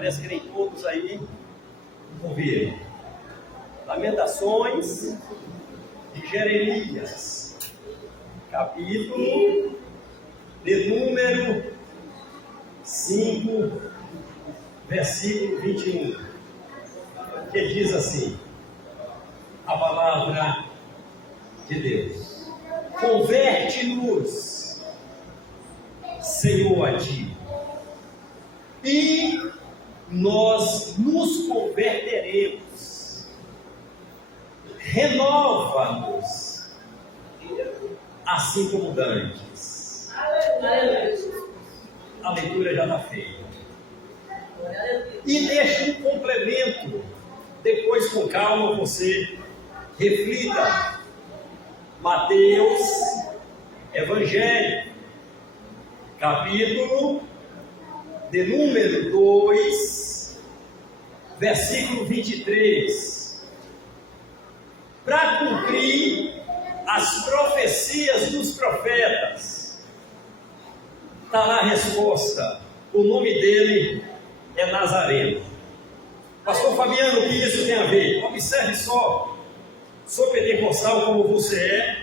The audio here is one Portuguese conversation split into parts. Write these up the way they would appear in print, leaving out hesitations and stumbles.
parece que nem todos aí ouviram. Lamentações de Jeremias, capítulo de número 5, versículo 21, que diz assim, a palavra de Deus: converte-nos, Senhor, a Ti, e nós nos converteremos. Renova-nos, assim como dantes. A leitura já está feita. E deixa um complemento, depois com calma você reflita. Mateus, Evangelho, capítulo de número 2, versículo 23. Para cumprir as profecias dos profetas. Está lá a resposta. O nome dele é Nazareno. Pastor Fabiano, o que isso tem a ver? Observe só. Sou pentecostal como você é,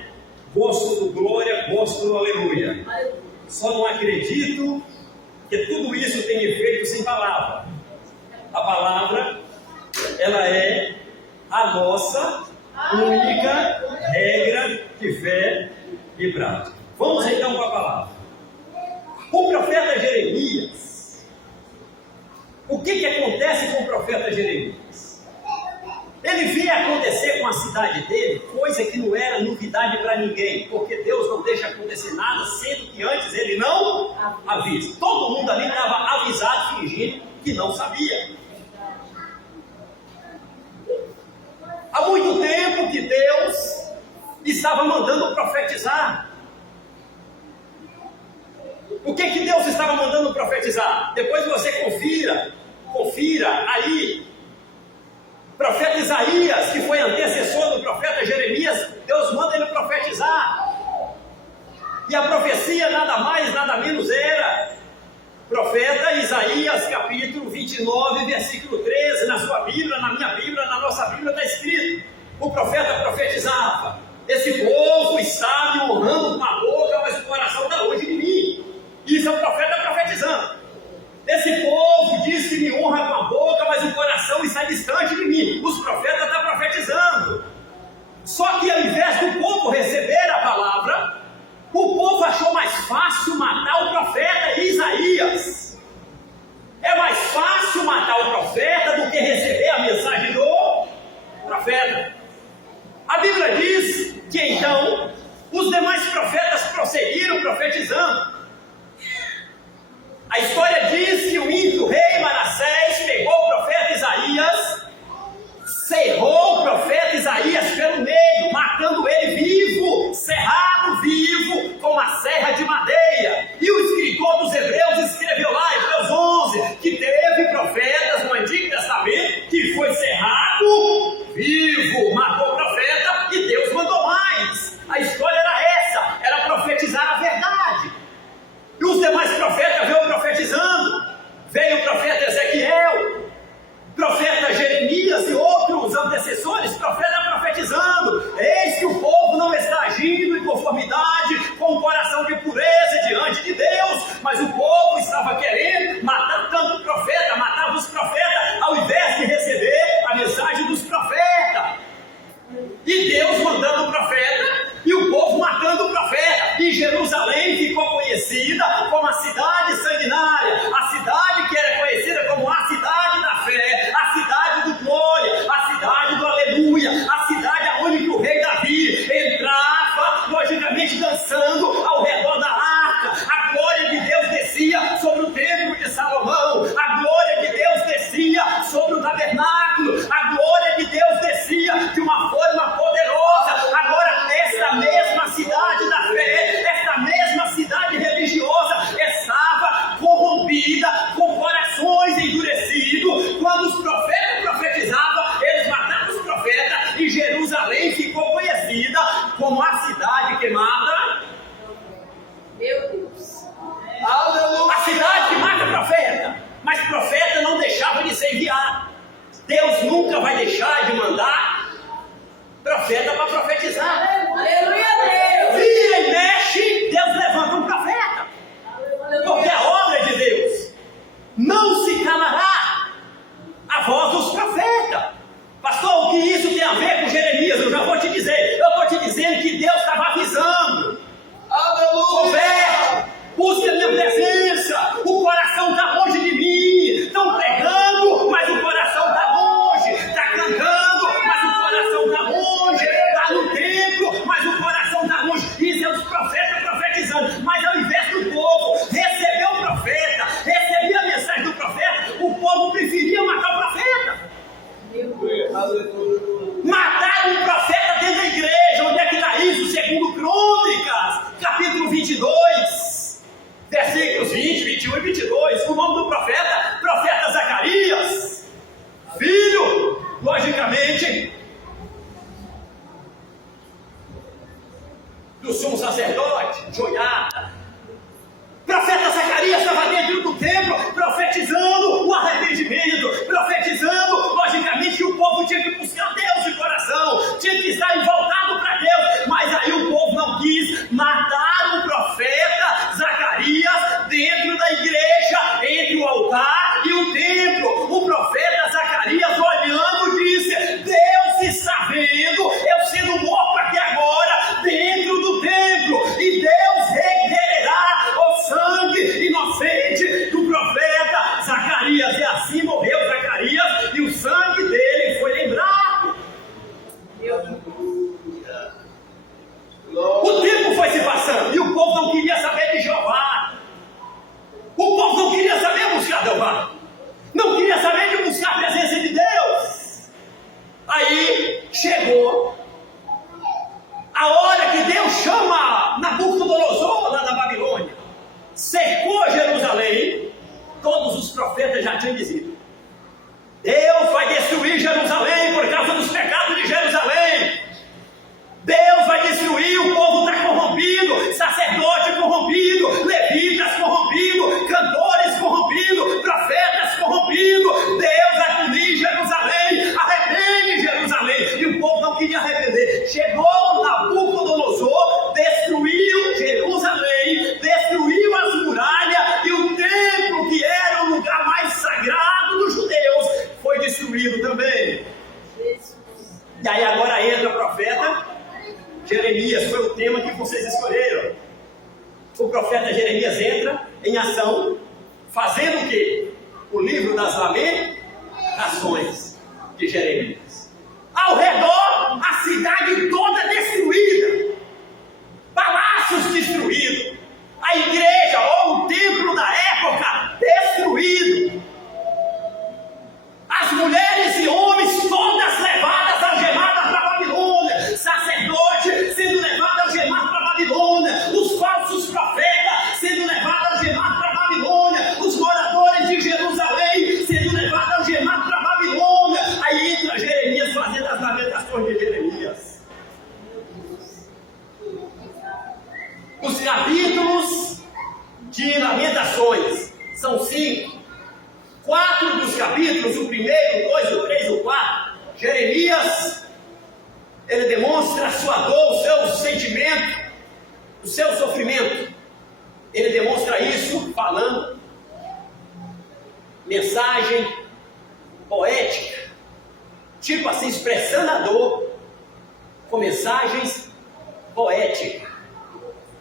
gosto do glória, gosto do aleluia. Só não acredito que tudo isso tem efeito sem palavra. A palavra, ela é a nossa única regra de fé e prática. Vamos então para a palavra. O profeta Jeremias, o que acontece com o profeta Jeremias? Ele via acontecer com a cidade dele coisa que não era novidade para ninguém, porque Deus não deixa acontecer nada, sendo que antes ele não avisa. Todo mundo ali estava avisado, fingindo que não sabia. Há muito tempo que Deus estava mandando profetizar. O que Deus estava mandando profetizar? Depois você confira aí. Profeta Isaías, que foi antecessor do profeta Jeremias, Deus manda ele profetizar. E a profecia nada mais, nada menos era profeta Isaías, capítulo 29, versículo 13, na sua Bíblia, na minha Bíblia, na nossa Bíblia está escrito. O profeta profetizava: esse povo está me honrando com a boca, mas o coração está longe de mim. Isso é o profeta profetizando. Esse povo diz que me honra com a boca, mas o coração está distante de mim. Os profetas estão profetizando. Só que ao invés do povo receber a palavra, o povo achou mais fácil matar o profeta Isaías. É mais fácil matar o profeta do que receber a mensagem do profeta. A Bíblia diz que então os demais profetas prosseguiram profetizando. A história diz que o ímpio rei Manassés pegou o profeta Isaías, cerrou o profeta Isaías pelo meio, matando ele vivo, cerrado vivo, com uma serra de madeira. E o escritor dos Hebreus escreveu lá, Hebreus 11, que teve profetas no Antigo Testamento que foi cerrado vivo, matou o profeta e Deus mandou mais. A história era essa, era profetizar a verdade. E os demais profetas veio profetizando. Veio o profeta Ezequiel, profeta Jeremias e outros antecessores, profeta profetizando. Eis que o povo não está agindo em conformidade com o coração de pureza diante de Deus, mas o povo estava querendo matar tanto profeta, matava os profetas, ao invés de receber a mensagem dos profetas. E Deus mandando o profeta e o povo matando o profeta. E Jerusalém ficou conhecida como a cidade sanguinária, a cidade que era conhecida como a cidade da fé, a cidade do glória, a cidade do aleluia, a cidade onde o rei Davi entrava, logicamente dançando ao redor da arca. A glória de Deus descia sobre o templo de Salomão, a glória de Deus descia sobre o tabernáculo, a glória de Deus descia de uma forma poderosa. Agora esta mesma cidade da fé, esta mesma cidade religiosa estava corrompida, com corações endurecidos. Quando os profetas profetizavam, eles matavam os profetas, e Jerusalém ficou conhecida como a cidade que mata. Meu Deus! A cidade que mata profeta. Mas ser enviado. Deus nunca vai deixar de mandar profeta para profetizar. Aleluia, Deus. Vira e mexe, Deus levanta um profeta. Porque a obra de Deus não se calará a voz dos profetas. Pastor, o que isso tem a ver com Jeremias? Eu já vou te dizer. Eu estou te dizendo que Deus estava avisando. Conversa, busca a minha presença. O coração está longe de mim. Estão pregando, mas o coração está longe. Está cantando, mas o coração está longe. Está no templo, mas o coração está longe. Isso é os profetas profetizando. Mas ao invés do povo receber o profeta, receber a mensagem do profeta, o povo preferia matar o profeta. Mataram um profeta dentro da igreja. Onde é que está isso? Segundo Crônicas, capítulo 22, versículos 20, 21 e 22. O nome do profeta, profeta Zacarias, filho, logicamente, do sumo sacerdote, Joiada. Profeta Zacarias estava dentro do templo, profetizando o arrependimento, profetizando, logicamente, que o povo tinha que buscar Deus de coração, tinha que estar voltado para Deus, mas aí o povo não quis. Matar o profeta Zacarias dentro da igreja, entre o altar e o templo. O profeta Zacarias, olhando, disse: Deus está vendo eu sendo morto aqui agora, dentro do templo, e Deus requererá o sangue inocente do profeta Zacarias. E assim morreu Zacarias, e o sangue dele foi lembrado. O tempo foi se passando, e o povo não queria saber de Jeová. O povo não queria saber buscar Jeová, não queria saber de buscar a presença de Deus. Aí chegou a hora que Deus chama Nabucodonosor lá da Babilônia, cercou Jerusalém. Todos os profetas já tinham dizido: Deus vai destruir Jerusalém por causa dos pecados de Jerusalém. Deus vai destruir, o povo está corrompido, sacerdote corrompido, levitas corrompido, cantores corrompidos, profetas corrompidos. Deus vai punir Jerusalém, arrepende Jerusalém. E o povo não queria arrepender. Chegou Nabucodonosor, destruiu Jerusalém, destruiu as muralhas, e o templo, que era o lugar mais sagrado dos judeus, foi destruído também. E aí agora entra o profeta Jeremias. Foi o tema que vocês escolheram. O profeta Jeremias entra em ação, fazendo o quê? O livro das lamentações de Jeremias. Ao redor, a cidade toda destruída, palácios destruídos, a igreja ou o templo da época destruído, as mulheres e homens todas levadas algemadas para a Babilônia, sacerdote sendo levado algemado para a Babilônia, os falsos profetas sendo levados algemados para a Babilônia, os moradores de Jerusalém sendo levados algemados para a Babilônia. Aí entra Jeremias fazendo as lamentações de Jeremias. Os capítulos de Lamentações são 5. 4 dos capítulos, o primeiro, o 2, o 3, o 4, Jeremias, ele demonstra a sua dor, o seu sentimento, o seu sofrimento. Ele demonstra isso falando mensagem poética, tipo assim, expressando a dor com mensagens poéticas.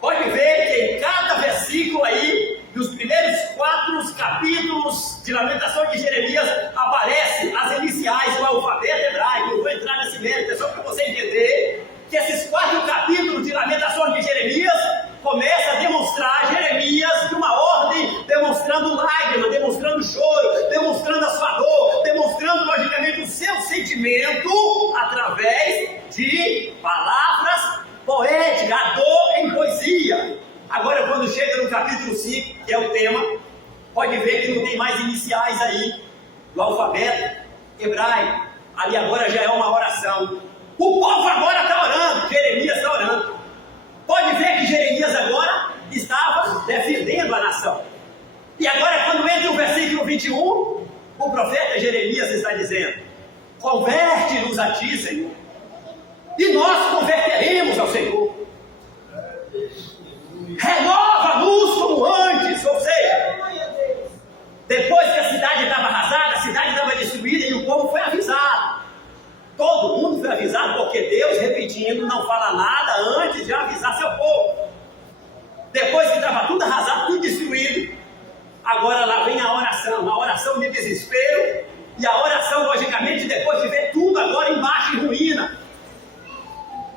Pode ver que em cada versículo aí, nos primeiros 4 capítulos de Lamentações de Jeremias, aparecem as iniciais do alfabeto hebraico. Eu vou entrar nesse mérito, é só para você entender que esses 4 capítulos de Lamentações de Jeremias começam a demonstrar Jeremias de uma ordem, demonstrando lágrima, demonstrando choro, demonstrando a sua dor, demonstrando logicamente o seu sentimento através de palavras poéticas, a dor em poesia. Agora, quando chega no capítulo 5, que é o tema, pode ver que não tem mais iniciais aí do alfabeto hebraico. Ali agora já é uma oração. O povo agora está orando, Jeremias está orando. Pode ver que Jeremias agora estava defendendo a nação. E agora, quando entra o versículo 21, O profeta Jeremias está dizendo: converte-nos a ti, Senhor, e nós converteremos ao Senhor. Renova-nos como antes. Ou seja, depois que a cidade estava arrasada, a cidade estava destruída e o povo foi avisado. Todo mundo foi avisado, porque Deus, repetindo, não fala nada antes de avisar seu povo. Depois que estava tudo arrasado, tudo destruído, agora lá vem a oração de desespero, e a oração, logicamente, depois de ver tudo agora embaixo em ruína.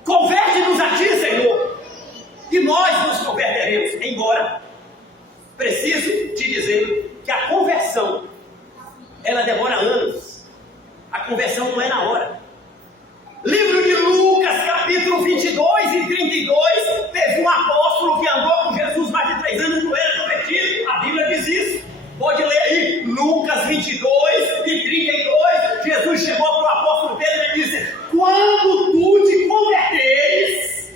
Converte-nos a ti, Senhor, e nós nos converteremos. Embora, preciso te dizer que a conversão, ela demora anos. A conversão não é na hora. Livro de Lucas, capítulo 22 e 32, teve um apóstolo que andou com Jesus mais de 3 anos e não era convertido. A Bíblia diz isso. Pode ler aí, Lucas 22 e 32. Jesus chegou para o apóstolo Pedro e disse: quando tu te converteres,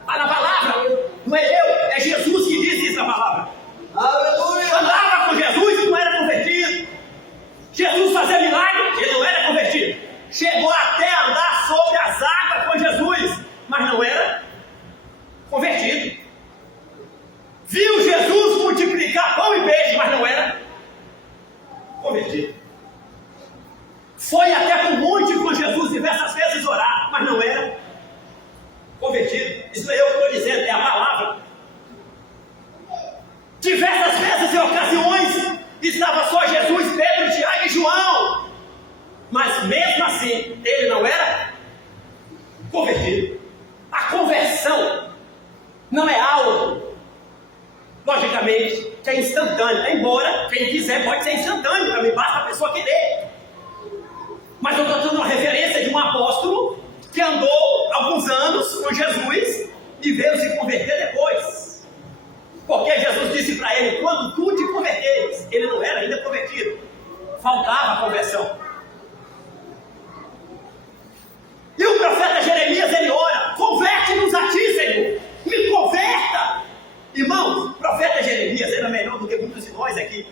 está na palavra, não é eu, é Jesus que diz isso na palavra. Aleluia! Andava com Jesus e não era convertido. Jesus fazia milagre, ele não era convertido. Chegou até a andar sobre as águas com Jesus, mas não era convertido. Viu Jesus multiplicar pão e peixe, mas não era convertido. Foi até para o monte com Jesus diversas vezes orar, mas não era convertido. Isso é eu que estou dizendo, é a palavra. Diversas vezes e ocasiões estava só Jesus, Pedro, Tiago e João, mas mesmo assim ele não era convertido. A conversão não é algo, logicamente, que é instantâneo, embora quem quiser pode ser instantâneo, também basta a pessoa querer. Mas eu estou dando uma referência de um apóstolo que andou alguns anos com Jesus e veio se converter depois. Porque Jesus disse para ele: quando tu te converteres, ele não era ainda convertido, faltava a conversão. E o profeta Jeremias, ele ora: converte-nos a ti, Senhor, me converta. Irmãos, o profeta Jeremias era melhor do que muitos de nós aqui.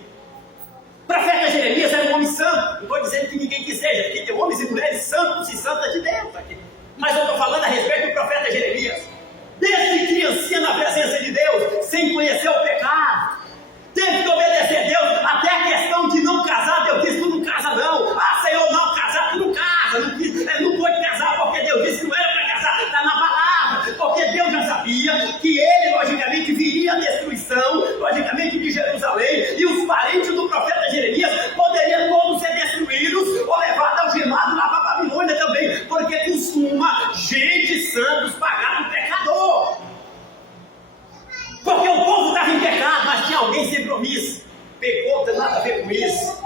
O profeta Jeremias era um homem santo. Não estou dizendo que ninguém que seja, porque tem homens e mulheres santos e santas de Deus aqui. Mas eu estou falando a respeito do profeta Jeremias. Desde criancinha na presença de Deus, sem conhecer o pecado, teve que obedecer a Deus, até a questão de não casar. Deus disse: tu não casa não. Ah, Senhor, não casar, tu não casa. Não pode casar porque Deus disse que não era para casar. Está na palavra. Porque Deus já sabia que ele, logicamente, viria a destruição, logicamente, de Jerusalém. E os parentes do profeta Jeremias poderiam todos ser destruídos ou levados algemados lá para a Babilônia também. Porque costuma gente santos pagar o pecador. Porque o povo estava em pecado, mas tinha alguém sem promisso. Pecou, não tem nada a ver com isso.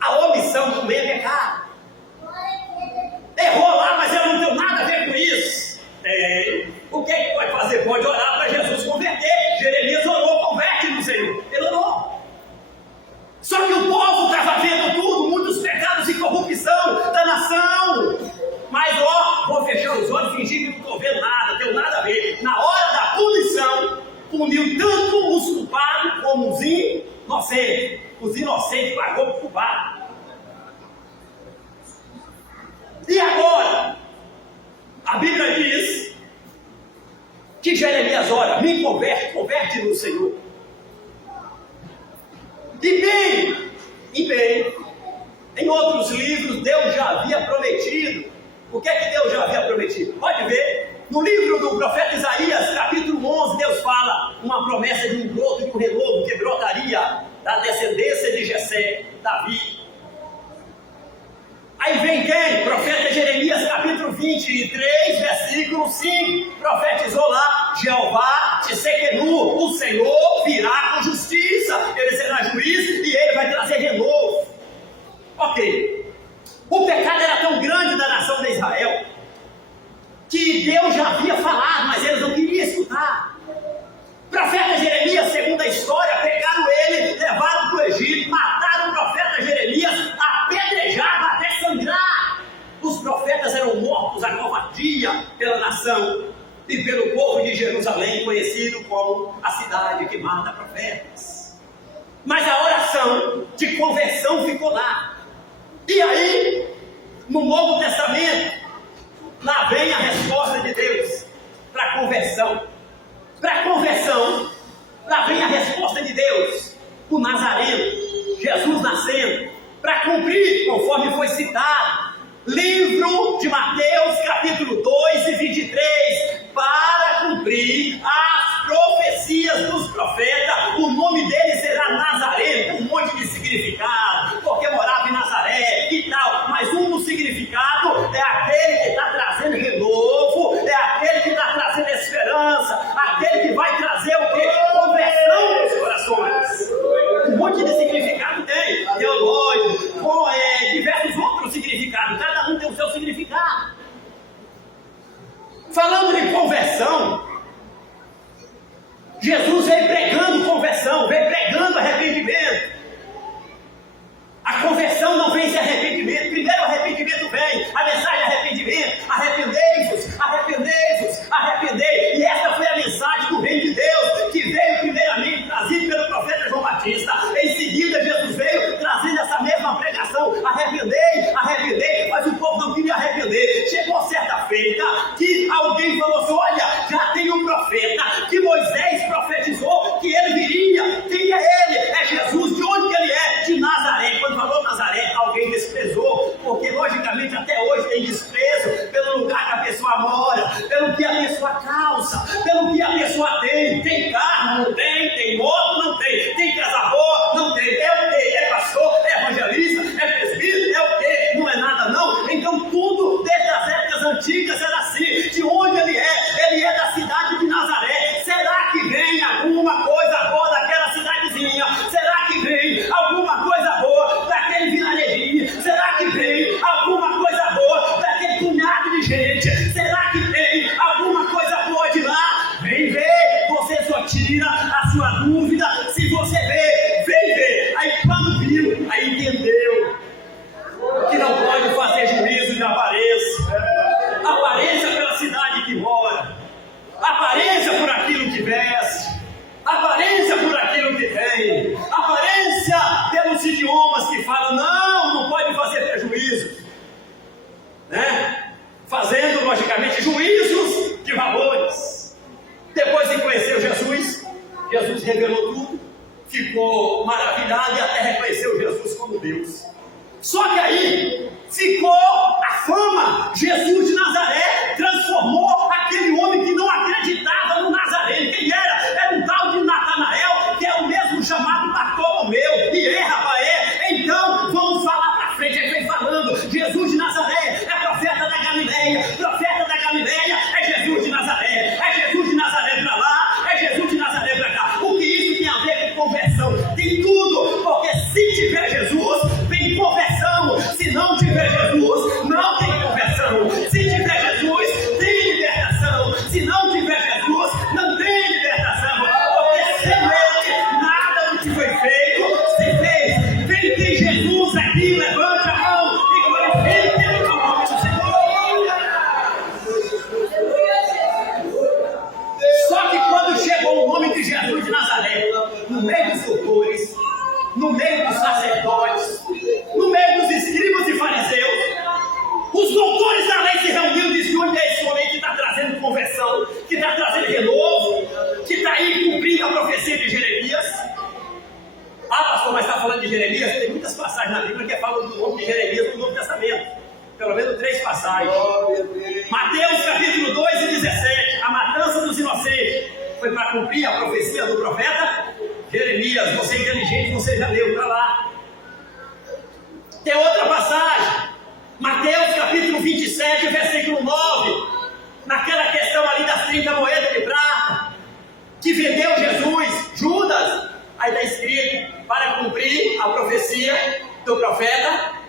A omissão também é pecado. Errou lá, mas eu não tenho nada a ver com isso. O que é que pode fazer? Pode orar para Jesus converter. Jeremias orou: converte-nos, Senhor. Ele orou. Só que o povo estava vendo tudo, muitos pecados e corrupção da nação. Mas vou fechar os olhos e fingir que não estou vendo nada, não tenho nada a ver. Na hora da punição, puniu tanto os culpados como os inocentes. Os inocentes pagou o culpado. E agora, a Bíblia diz que Jeremias ora: me converte no Senhor. E bem, em outros livros Deus já havia prometido. O que é que Deus já havia prometido? Pode ver, no livro do profeta Isaías, capítulo 11, Deus fala uma promessa de um broto, de um renovo que brotaria da descendência de Jessé, Davi. Aí vem quem? Profeta Jeremias, capítulo 23, versículo 5, profetizou lá: Jeová Tsequenu, o Senhor virá com justiça, ele será juiz e ele vai trazer renovo. Ok. O pecado era tão grande da nação de Israel que Deus já havia falado, mas eles não queriam escutar. Profeta Jeremias, segundo a história, pegaram ele, levaram para o Egito, mataram o profeta Jeremias, apedrejaram até sangrar. Os profetas eram mortos a covardia pela nação e pelo povo de Jerusalém, conhecido como a cidade que mata profetas. Mas a oração de conversão ficou lá. E aí, no Novo Testamento, lá vem a resposta de Deus para a conversão. Para a conversão, lá vem a resposta de Deus. O Nazareno, Jesus nascendo, para cumprir, conforme foi citado, livro de Mateus, capítulo 2 e 23, para cumprir as profecias dos profetas. O nome dele será Nazareno, um monte de significado, porque morava em Nazaré e tal, mas um dos significados é aquele que está trazendo renovo, é aquele que está trazendo esperança, aquele que vai trazer o quê? Conversão nos corações. Um monte de significado tem, teológico, com diversos outros significados, cada um tem o seu significado. Falando de conversão, Jesus veio pregando conversão, veio pregando arrependimento. A conversão não vem sem arrependimento. Primeiro o arrependimento vem, a mensagem de arrependimento: arrependei-vos, arrependei-vos, arrependei. E essa foi a mensagem do reino de Deus, que veio primeiramente trazido pelo profeta João Batista. Em seguida Jesus veio trazendo essa mesma pregação: arrependei, arrependei. Mas o povo não queria arrepender. Chegou certa feita que alguém falou assim: olha, já tem um profeta que Moisés profetizou que ele viria. Quem é ele? É Jesus. De onde que ele é? De Nazaré. Quando falou Nazaré, alguém desprezou, porque logicamente até hoje tem desprezo pelo lugar que a pessoa mora, pelo que a pessoa calça, pelo que a pessoa tem. Tem carro? Não tem. Tem moto? Não tem. Tem casa boa? Não tem. É o quê? É pastor? É evangelista? É presbítero? É o quê? Não é nada não. Então tudo desde as épocas antigas era assim. De onde ele é? Ele é da cidade de Nazaré. Será que vem alguma coisa boa daquela cidadezinha? Será que vem alguma coisa boa daquele vilarejinho? Será que vem alguma coisa boa daquele punhado de gente? Será que vem alguma coisa boa de lá? Vem ver. Você só tira a sua dúvida se você vê. Vem ver. Aí quando viu, aí entendeu que não pode fazer juízo de aparência. Aparência pela cidade que mora, aparência por aquilo que veste, aparência por aquilo que tem, aparência pelos idiomas que falam. Não pode fazer prejuízo, né? Fazendo logicamente juízos de valores. Depois de conhecer Jesus, Jesus revelou tudo, ficou maravilhado e até reconheceu Jesus como Deus. Só que aí ficou a fama. Jesus de Nazaré transformou aquele homem que não acreditava no Nazareno. Quem era? Era um tal de Natanael, que é o mesmo chamado Bartolomeu. E rapaz, então vamos falar para frente. Ele vem falando: Jesus de Nazaré é profeta da Galileia. Profeta da Galileia é Jesus de Nazaré. É Jesus de Nazaré para lá, é Jesus de Nazaré para cá. O que isso tem a ver com conversão? Tem tudo, porque se tiver Jesus, vem conversão. Se não tiver Jesus, não tem conversão. Se tiver Jesus, tem libertação. Se não tiver Jesus, não tem libertação. Porque sem ele, nada do que foi feito se fez. Quem tem Jesus aqui, levante a mão e glorifique o nome do Senhor. Só que quando chegou o nome de Jesus de Nazaré, no meio dos doutores, no meio dos sacerdotes, no meio dos escribas e fariseus, os doutores da lei se reuniram e disseram: onde é esse homem que está trazendo conversão, que está trazendo renovo, que está aí cumprindo a profecia de Jeremias? Ah, pastor, mas está falando de Jeremias? Tem muitas passagens na Bíblia que falam do nome de Jeremias no Novo Testamento. Pelo menos 3 passagens. Mateus capítulo 2 e 17, a matança dos inocentes foi para cumprir a profecia do profeta Jeremias. Você é inteligente, você já leu para lá. Tem outra passagem, Mateus capítulo 27, versículo 9, naquela questão ali das 30 moedas de prata, que vendeu Jesus, Judas. Aí está escrito: para cumprir a profecia do profeta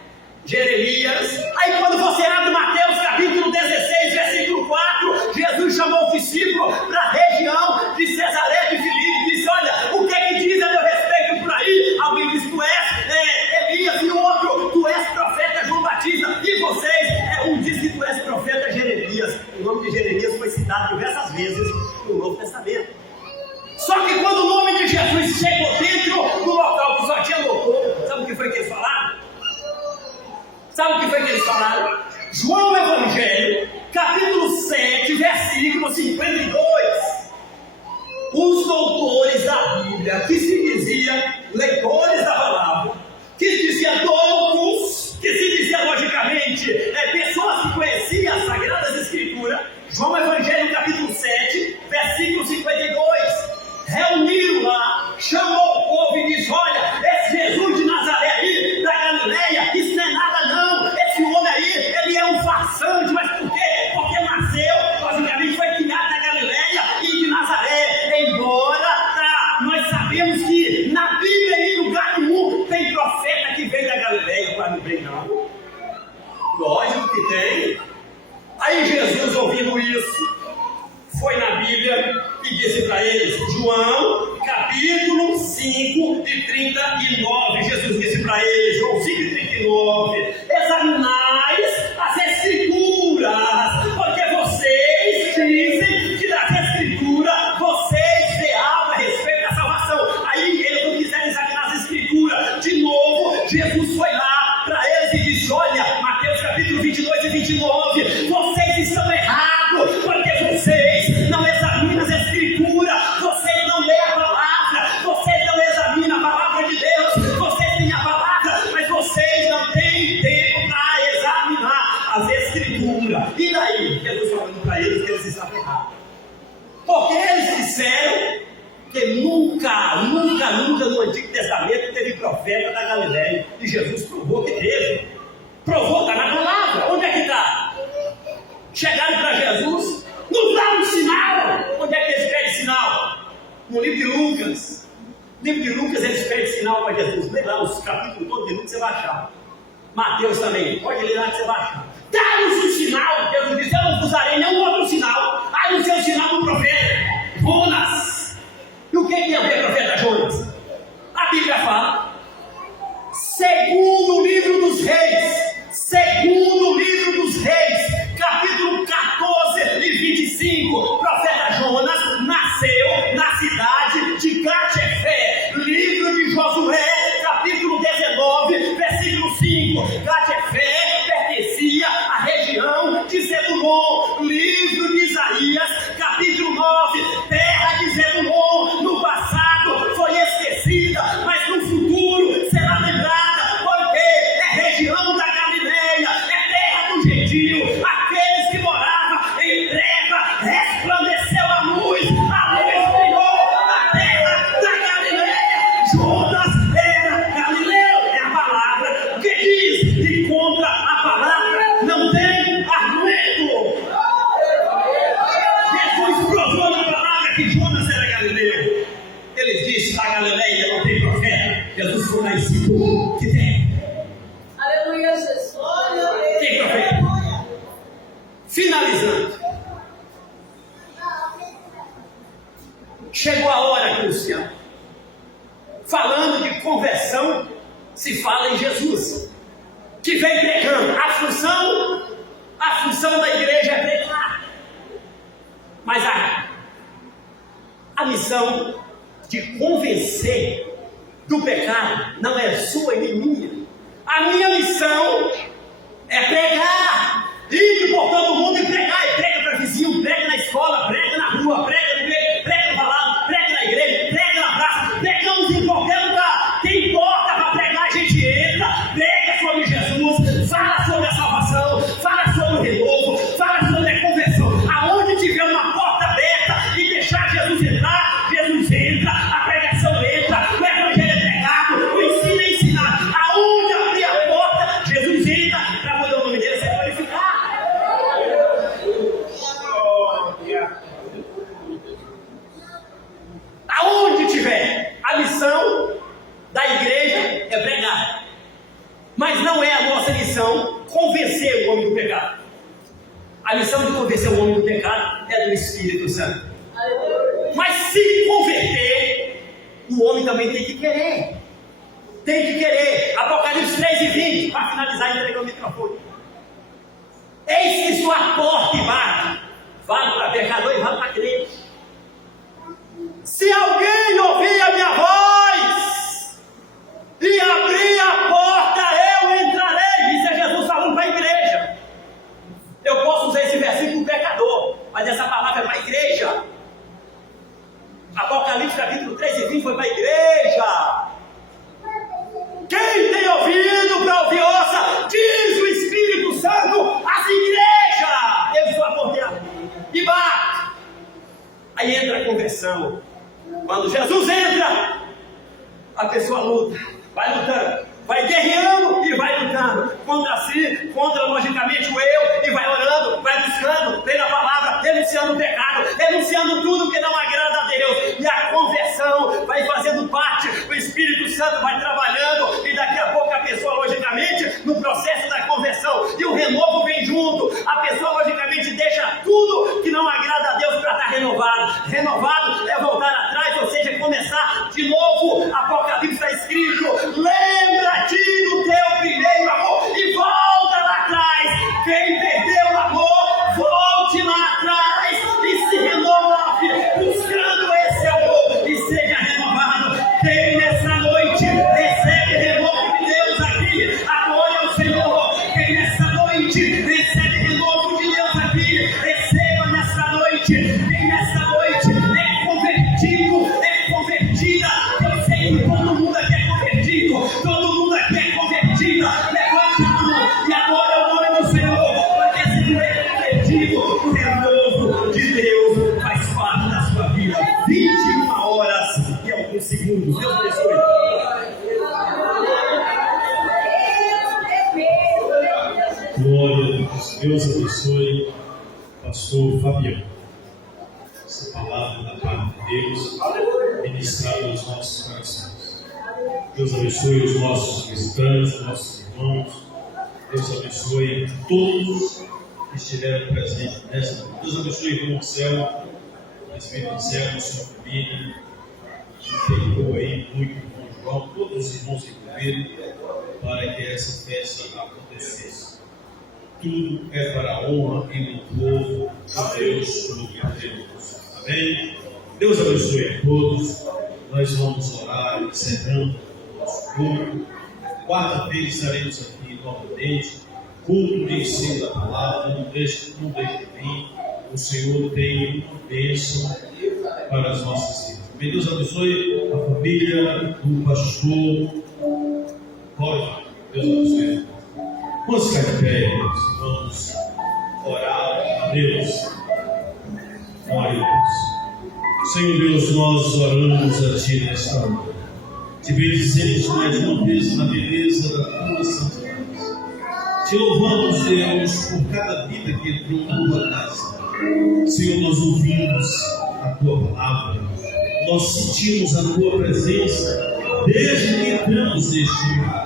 Jeremias. Aí quando você abre Mateus capítulo 16, versículo 4, Jesus chamou o discípulo para a região de Cesaré de Filipe e disse: olha, o que é que diz a meu respeito por aí? Alguém diz: tu és Elias, e o outro: tu és profeta João Batista, e vocês? Um diz que tu és profeta Jeremias. O nome de Jeremias foi citado diversas vezes no Novo Testamento. Só que quando o nome de Jesus chegou dentro do local Sabe o que foi que eles falaram? João Evangelho, capítulo 7, versículo 52. Os doutores da Bíblia, que se dizia leitores da palavra, que se dizia doutos, que se dizia logicamente pessoas que conheciam as Sagradas Escrituras, João Evangelho capítulo 7, versículo 52, reuniram lá, chamou o povo e disse: olha, esse Jesus de Nazaré aí, da Galileia, isso não é nada não, esse homem aí, ele é um farsante. Mas por quê? Porque nasceu, logicamente foi criado na Galileia e de Nazaré, embora nós sabemos que na Bíblia em lugar nenhum tem profeta que veio da Galileia. Mas não vem não, lógico que tem. Aí Jesus, ouvindo isso, foi na Bíblia e disse para eles, João capítulo 5 e 39, Jesus disse para eles, João 5 e 39, examinais as Escrituras, porque vocês dizem que das Escrituras vocês têm algo a respeito da salvação. Aí eles não quiseram examinar as Escrituras. De novo, Jesus foi lá para eles e disse: olha, Mateus capítulo 22 e 29, vocês estão errados, porque vocês não examinam as Escrituras, vocês não lêem a palavra, vocês não examinam a palavra de Deus, vocês têm a palavra, mas vocês não têm tempo para examinar as Escrituras. E daí? Jesus falando para eles que eles estavam errados, porque eles disseram que nunca no Antigo Testamento teve profeta da Galileia, e Jesus provou que teve. Provou, está na palavra. Onde é que está? Chegaram para Jesus, nos dá um sinal. Onde é que eles pedem sinal? No livro de Lucas. No livro de Lucas eles pedem sinal para Jesus. Lê lá os capítulos todos de Lucas, você vai achar. Mateus também, pode ler lá que você vai achar. Dá-nos um sinal. Deus disse: eu não vos darei nenhum outro sinal, a não ser o sinal do profeta Jonas. E o que tem a ver, profeta Jonas? A Bíblia fala, segundo o livro dos Reis, capítulo 14 e 25, o profeta Jonas nasceu na cidade de Gat-Efé. Livro de Josué, capítulo 19, versículo 5, Gat-Efé pertencia à região de Zebulon. Livro de Isaías, capítulo 9, terra de Zebulon, no passado foi esquecida, mas no futuro será lembrada, porque é região da Galileia, é terra do gentio. Aqueles que moravam em treva, resplandeceu a luz brilhou na terra da Galileia. Jonas era galileu, é a palavra que diz, e contra a palavra não tem argumento. Jesus provou na palavra que Jonas era galileu. Ele disse: na Galileia não tem profeta. Jesus foi lá e ensinou que tem. Aleluia, Jesus. Tem profeta. Finalizando, chegou a hora crucial. Falando de conversão, se fala em Jesus, que vem pregando. A função da igreja é pregar, mas a missão de convencer do pecado não é sua e nem minha. A minha missão é pregar, ir por todo mundo e pregar. E prega para vizinho, prega na escola, prega na rua, prega no meio, prega no palavra, prega na igreja, prega na praça, pregamos em qualquer lugar. Quem importa para pregar, a gente entra, prega sobre Jesus, fala sobre a salvação, fala sobre o renovo, fala sobre a conversão. Aonde tiver uma porta aberta e deixar Jesus entrar, Jesus entra, a pregação entra, o evangelho é pregado, o ensino é ensinado. Aonde abrir a porta, Jesus entra, para poder o nome dele ser glorificado. Aonde tiver, a missão da igreja é pregar, mas não é a nossa missão convencer o homem do pecado. A missão de convencer o homem do pecado é do Espírito Santo. Mas se converter, o homem também tem que querer. Tem que querer. Apocalipse 3 e 20, para finalizar e entregar o microfone. Eis que estou à porta e bato. Vale para pecador e vale para crente. Se alguém ouvir a minha voz e abrir a porta, eu entrarei. Isso é Jesus conversão. Quando Jesus entra, a pessoa luta, vai lutando, vai guerreando e vai lutando contra si, contra logicamente o eu, e vai orando, vai buscando, lendo a palavra, renunciando o pecado, renunciando tudo que não agrada a Deus, e a conversão vai fazendo parte, o Espírito Santo vai trabalhando, e daqui a pouco a pessoa logicamente no processo da conversão, e o renovo vem junto, a pessoa logicamente deixa tudo que não agrada a Deus para estar renovado. Renovado é voltar atrás, ou seja, começar de novo. Apocalipse está escrito: lembra-te do teu primeiro amor e volta lá atrás. Quem perdeu o amor, volte lá atrás e se renove, buscando esse amor e seja renovado. Quem nessa noite recebe renovo de Deus aqui, adore ao Senhor. Quem nessa noite recebe renovo de Deus aqui, receba nessa noite. Quem nessa noite é convertido, é convertida, eu sei que todo mundo aqui é convertido, todo mundo aqui é convertida. Levante a mão e adora o nome do Senhor, porque se tu é convertido, o renovo de Deus faz parte da sua vida. 21 horas e alguns segundos. Deus abençoe. Glória a Deus. Deus abençoe pastor Fabiano. Essa palavra da parte de Deus ministrada aos nossos corações. Deus abençoe os nossos visitantes, os nossos irmãos. Deus abençoe todos que estiveram presentes nessa. Deus abençoe o irmão Céu, presbítero Céu, sua família, que pegou aí muito o irmão João, todos os irmãos que envolveram para que essa festa acontecesse. Tudo é para a honra e louvor de Deus Todo-Poderoso. Amém? Deus abençoe a todos. Nós vamos orar, encerrando o nosso culto. Quarta-feira estaremos aqui novamente. Culto de ensino da palavra. Não deixe de vir. O Senhor tem uma bênção para as nossas vidas. Amém? Deus abençoe a família do pastor Roger. Deus abençoe. Vamos ficar de pé, vamos orar a Deus. Glória a Deus. Senhor Deus, nós oramos a Ti nesta hora. Te bendizemos mais uma vez na beleza da Tua santidade. Te louvamos, Deus, por cada vida que entrou na Tua casa. Senhor, nós ouvimos a Tua palavra, nós sentimos a Tua presença desde que entramos neste lugar.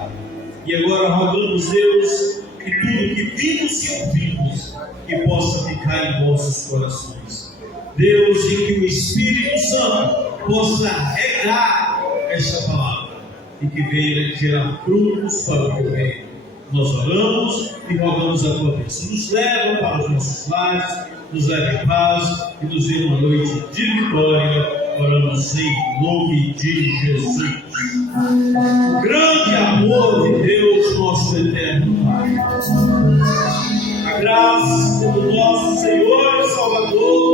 E agora rogamos, Deus, que tudo que vimos e ouvimos, que possa ficar em nossos corações. Deus, e que o Espírito Santo possa regar esta palavra e que venha gerar frutos para o teu reino. Nós oramos e rogamos a tua bênção. Nos leva para os nossos lares, nos leve em paz e nos dê uma noite de vitória. Oramos em nome de Jesus. O grande amor de Deus, nosso eterno Pai, a graça do nosso Senhor e Salvador